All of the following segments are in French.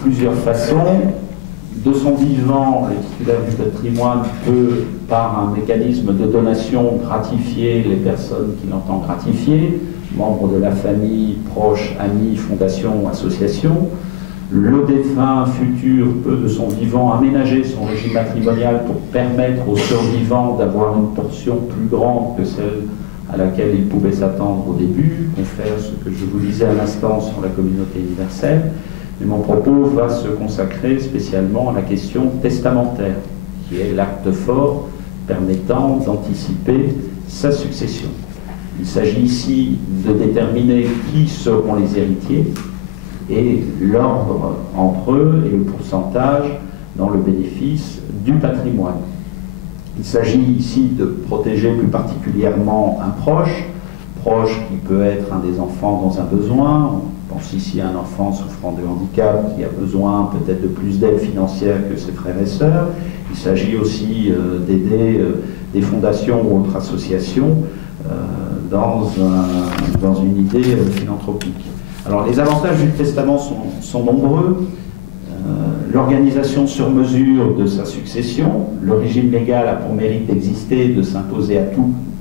plusieurs façons. De son vivant, le titulaire du patrimoine peut, par un mécanisme de donation, gratifier les personnes qu'il entend gratifier, membres de la famille, proches, amis, fondations, associations. Le défunt futur peut, de son vivant, aménager son régime matrimonial pour permettre aux survivants d'avoir une portion plus grande que celle à laquelle il pouvait s'attendre au début, confère ce que je vous disais à l'instant sur la communauté universelle. Mais mon propos va se consacrer spécialement à la question testamentaire, qui est l'acte fort permettant d'anticiper sa succession. Il s'agit ici de déterminer qui seront les héritiers et l'ordre entre eux et le pourcentage dans le bénéfice du patrimoine. Il s'agit ici de protéger plus particulièrement un proche qui peut être un des enfants dans un besoin. On pense ici à un enfant souffrant de handicap qui a besoin peut-être de plus d'aide financière que ses frères et sœurs. Il s'agit aussi d'aider des fondations ou autres associations dans une idée philanthropique. Alors les avantages du testament sont nombreux. L'organisation sur mesure de sa succession, le régime légal a pour mérite d'exister, de s'imposer à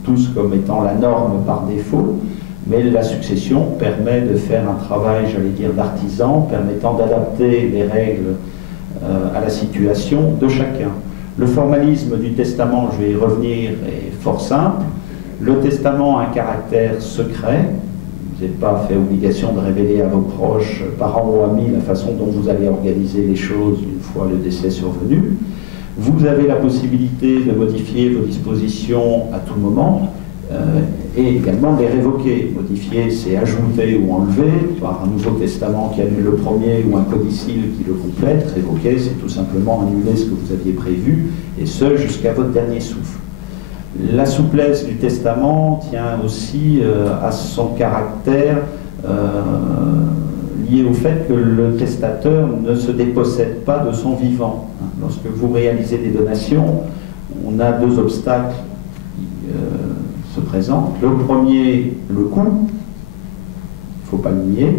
tous comme étant la norme par défaut, mais la succession permet de faire un travail, j'allais dire, d'artisan, permettant d'adapter les règles à la situation de chacun. Le formalisme du testament, je vais y revenir, est fort simple. Le testament a un caractère secret. Vous n'êtes pas fait obligation de révéler à vos proches, parents ou amis, la façon dont vous allez organiser les choses une fois le décès survenu. Vous avez la possibilité de modifier vos dispositions à tout moment et également de les révoquer. Modifier, c'est ajouter ou enlever par un nouveau testament qui annule le premier ou un codicile qui le complète. Révoquer, c'est tout simplement annuler ce que vous aviez prévu, et ce jusqu'à votre dernier souffle. La souplesse du testament tient aussi à son caractère lié au fait que le testateur ne se dépossède pas de son vivant. Lorsque vous réalisez des donations, on a deux obstacles qui se présentent. Le premier, le coût, il ne faut pas le nier.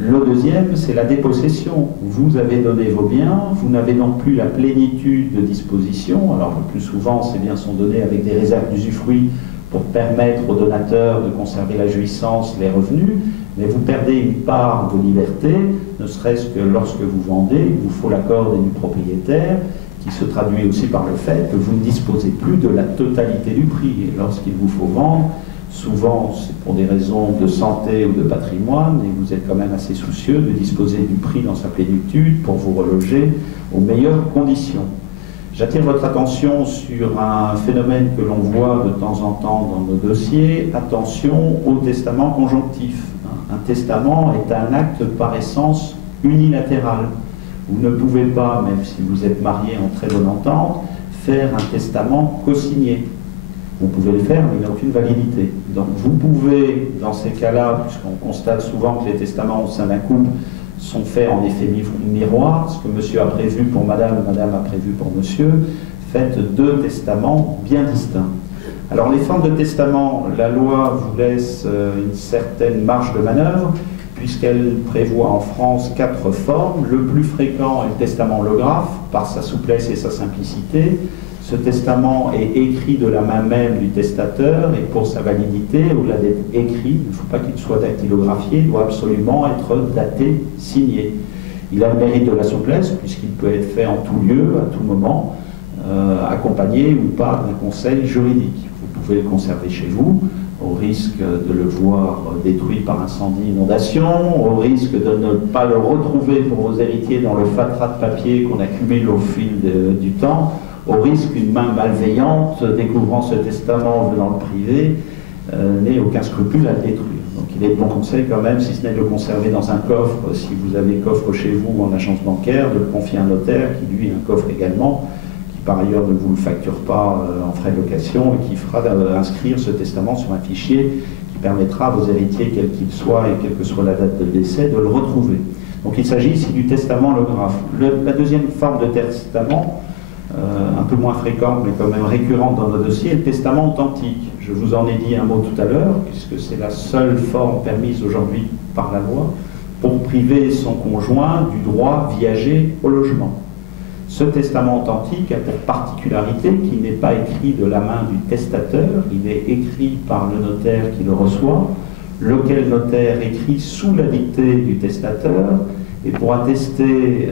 Le deuxième, c'est la dépossession. Vous avez donné vos biens, vous n'avez donc plus la plénitude de disposition. Alors le plus souvent, ces biens sont donnés avec des réserves d'usufruit pour permettre aux donateurs de conserver la jouissance, les revenus, mais vous perdez une part de liberté, ne serait-ce que lorsque vous vendez, il vous faut l'accord du propriétaire, qui se traduit aussi par le fait que vous ne disposez plus de la totalité du prix. Et lorsqu'il vous faut vendre, souvent c'est pour des raisons de santé ou de patrimoine, et vous êtes quand même assez soucieux de disposer du prix dans sa plénitude pour vous reloger aux meilleures conditions. J'attire votre attention sur un phénomène que l'on voit de temps en temps dans nos dossiers. Attention au testament conjonctif. Un testament est un acte par essence unilatéral. Vous ne pouvez pas, même si vous êtes marié en très bonne entente, faire un testament co-signé. Vous pouvez le faire, mais il n'a aucune validité. Donc vous pouvez, dans ces cas-là, puisqu'on constate souvent que les testaments au sein d'un couple sont faits en effet miroir, ce que monsieur a prévu pour madame, madame a prévu pour monsieur, faites deux testaments bien distincts. Alors les formes de testament, la loi vous laisse une certaine marge de manœuvre, puisqu'elle prévoit en France 4 formes. Le plus fréquent est le testament holographe, par sa souplesse et sa simplicité. Ce testament est écrit de la main même du testateur, et pour sa validité, au-delà d'être écrit, il ne faut pas qu'il soit dactylographié, il doit absolument être daté, signé. Il a le mérite de la souplesse, puisqu'il peut être fait en tout lieu, à tout moment, accompagné ou pas d'un conseil juridique. Vous pouvez le conserver chez vous, au risque de le voir détruit par incendie, inondation, au risque de ne pas le retrouver pour vos héritiers dans le fatras de papier qu'on accumule au fil du temps, au risque qu'une main malveillante, découvrant ce testament venant le privé, n'ait aucun scrupule à le détruire. Donc il est de bon conseil quand même, si ce n'est de le conserver dans un coffre, si vous avez coffre chez vous ou en agence bancaire, de le confier à un notaire qui lui a un coffre également, qui par ailleurs ne vous le facture pas en frais de location et qui fera inscrire ce testament sur un fichier qui permettra à vos héritiers, quels qu'ils soient et quelle que soit la date de décès, de le retrouver. Donc il s'agit ici du testament holographe. La deuxième forme de testament, un peu moins fréquente mais quand même récurrente dans nos dossiers, est le testament authentique. Je vous en ai dit un mot tout à l'heure, puisque c'est la seule forme permise aujourd'hui par la loi. pour priver son conjoint du droit viager au logement. Ce testament authentique a pour particularité qu'il n'est pas écrit de la main du testateur, il est écrit par le notaire qui le reçoit, lequel notaire écrit sous la dictée du testateur, et pour attester,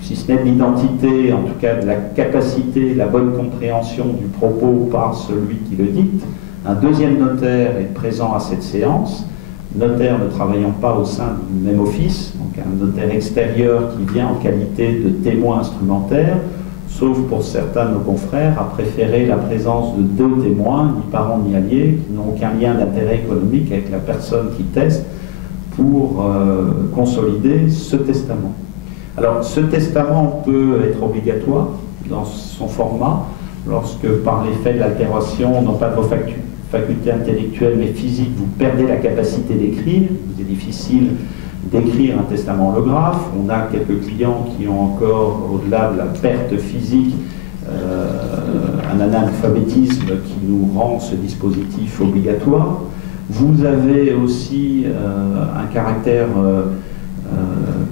si ce n'est de l'identité, en tout cas de la capacité, la bonne compréhension du propos par celui qui le dicte, un deuxième notaire est présent à cette séance, notaire ne travaillant pas au sein du même office, donc un notaire extérieur qui vient en qualité de témoin instrumentaire, sauf pour certains de nos confrères, a préféré la présence de deux témoins, ni parents ni alliés, qui n'ont aucun lien d'intérêt économique avec la personne qui teste, pour consolider ce testament. Alors, ce testament peut être obligatoire dans son format, lorsque par l'effet de l'altération, non pas de vos facultés intellectuelles mais physiques, vous perdez la capacité d'écrire. Il est difficile d'écrire un testament holographe. On a quelques clients qui ont encore, au-delà de la perte physique, un analphabétisme qui nous rend ce dispositif obligatoire. Vous avez aussi un caractère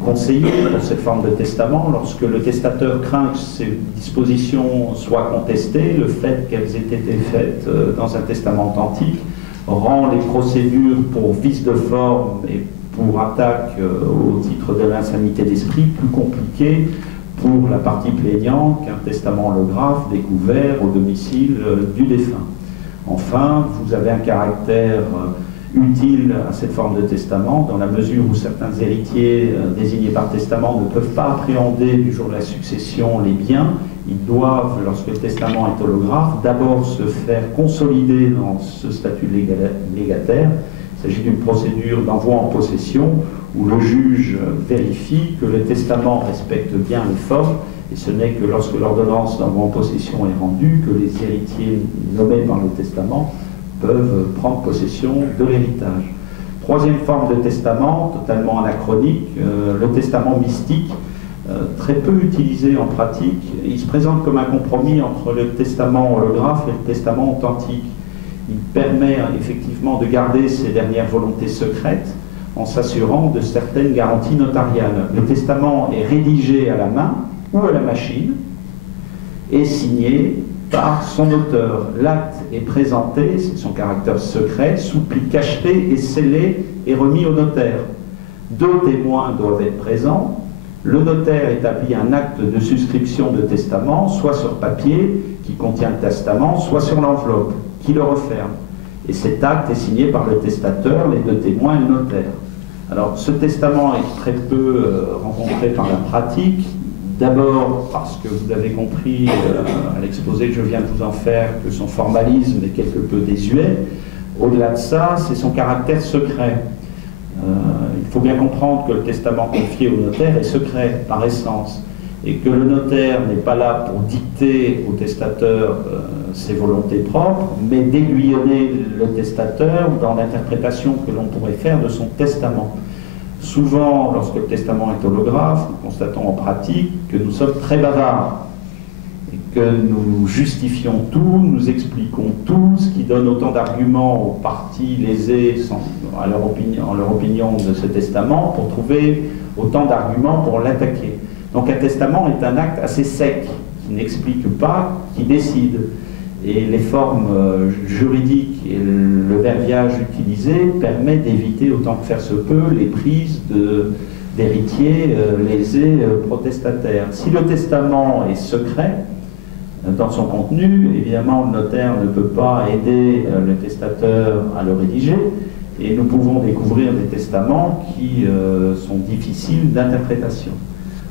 conseillé pour cette forme de testament. Lorsque le testateur craint que ces dispositions soient contestées, le fait qu'elles aient été faites dans un testament authentique rend les procédures pour vice de forme et pour attaque au titre de l'insanité d'esprit plus compliquées pour la partie plaignante qu'un testament holographe découvert au domicile du défunt. Enfin, vous avez un caractère utile à cette forme de testament, dans la mesure où certains héritiers désignés par testament ne peuvent pas appréhender du jour de la succession les biens. Ils doivent, lorsque le testament est holographe, d'abord se faire consolider dans ce statut de légataire. Il s'agit d'une procédure d'envoi en possession où le juge vérifie que le testament respecte bien les formes, et ce n'est que lorsque l'ordonnance d'envoi en possession est rendue que les héritiers nommés par le testament peuvent prendre possession de l'héritage. Troisième forme de testament, totalement anachronique, le testament mystique, très peu utilisé en pratique. Il se présente comme un compromis entre le testament holographe et le testament authentique. Il permet effectivement de garder ces dernières volontés secrètes en s'assurant de certaines garanties notariales. Le testament est rédigé à la main ou à la machine et signé par son auteur. L'acte est présenté, c'est son caractère secret, sous pli cacheté et scellé et remis au notaire. Deux témoins doivent être présents. Le notaire établit un acte de souscription de testament, soit sur papier qui contient le testament, soit sur l'enveloppe qui le referme. Et cet acte est signé par le testateur, les deux témoins et le notaire. Alors, ce testament est très peu rencontré par la pratique. D'abord parce que vous avez compris à l'exposé que je viens de vous en faire que son formalisme est quelque peu désuet. Au-delà de ça, c'est son caractère secret. Il faut bien comprendre que le testament confié au notaire est secret par essence et que le notaire n'est pas là pour dicter au testateur ses volontés propres, mais d'aiguillonner le testateur dans l'interprétation que l'on pourrait faire de son testament. Souvent, lorsque le testament est holographe, nous constatons en pratique que nous sommes très bavards et que nous justifions tout, nous expliquons tout, ce qui donne autant d'arguments aux parties lésées en leur opinion de ce testament pour trouver autant d'arguments pour l'attaquer. Donc un testament est un acte assez sec, qui n'explique pas, qui décide. Et les formes juridiques et le verbiage utilisé permet d'éviter autant que faire se peut les prises d'héritiers lésés protestataires. Si le testament est secret dans son contenu, évidemment le notaire ne peut pas aider le testateur à le rédiger et nous pouvons découvrir des testaments qui sont difficiles d'interprétation.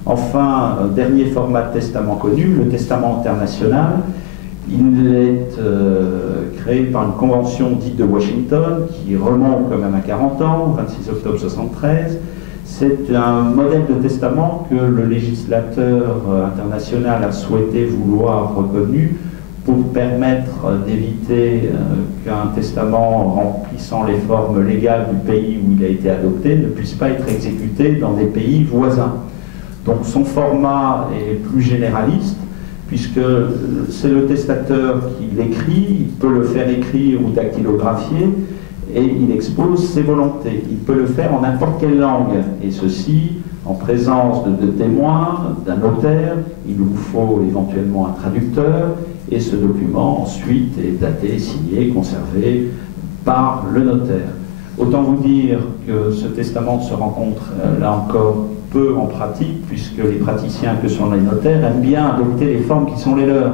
Enfin, dernier format de testament connu, le testament international. Il est créé par une convention dite de Washington qui remonte quand même à 40 ans, 26 octobre 1973. C'est un modèle de testament que le législateur international a souhaité vouloir reconnu pour permettre d'éviter qu'un testament remplissant les formes légales du pays où il a été adopté ne puisse pas être exécuté dans des pays voisins. Donc son format est plus généraliste, puisque c'est le testateur qui l'écrit, il peut le faire écrire ou dactylographier, et il expose ses volontés. Il peut le faire en n'importe quelle langue, et ceci en présence de témoins, d'un notaire. Il vous faut éventuellement un traducteur, et ce document ensuite est daté, signé, conservé par le notaire. Autant vous dire que ce testament se rencontre là encore peu en pratique, puisque les praticiens que sont les notaires aiment bien adopter les formes qui sont les leurs.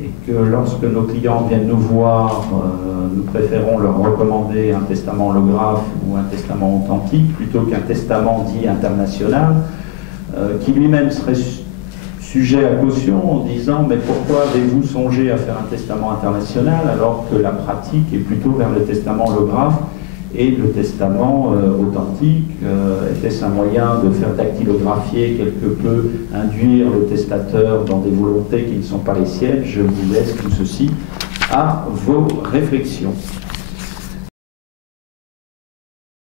Et que lorsque nos clients viennent nous voir, nous préférons leur recommander un testament holographe ou un testament authentique plutôt qu'un testament dit international, qui lui-même serait sujet à caution en disant « mais pourquoi avez-vous songé à faire un testament international alors que la pratique est plutôt vers le testament holographe et le testament authentique était-ce un moyen de faire dactylographier quelque peu, induire le testateur dans des volontés qui ne sont pas les siennes ?» Je vous laisse tout ceci à vos réflexions.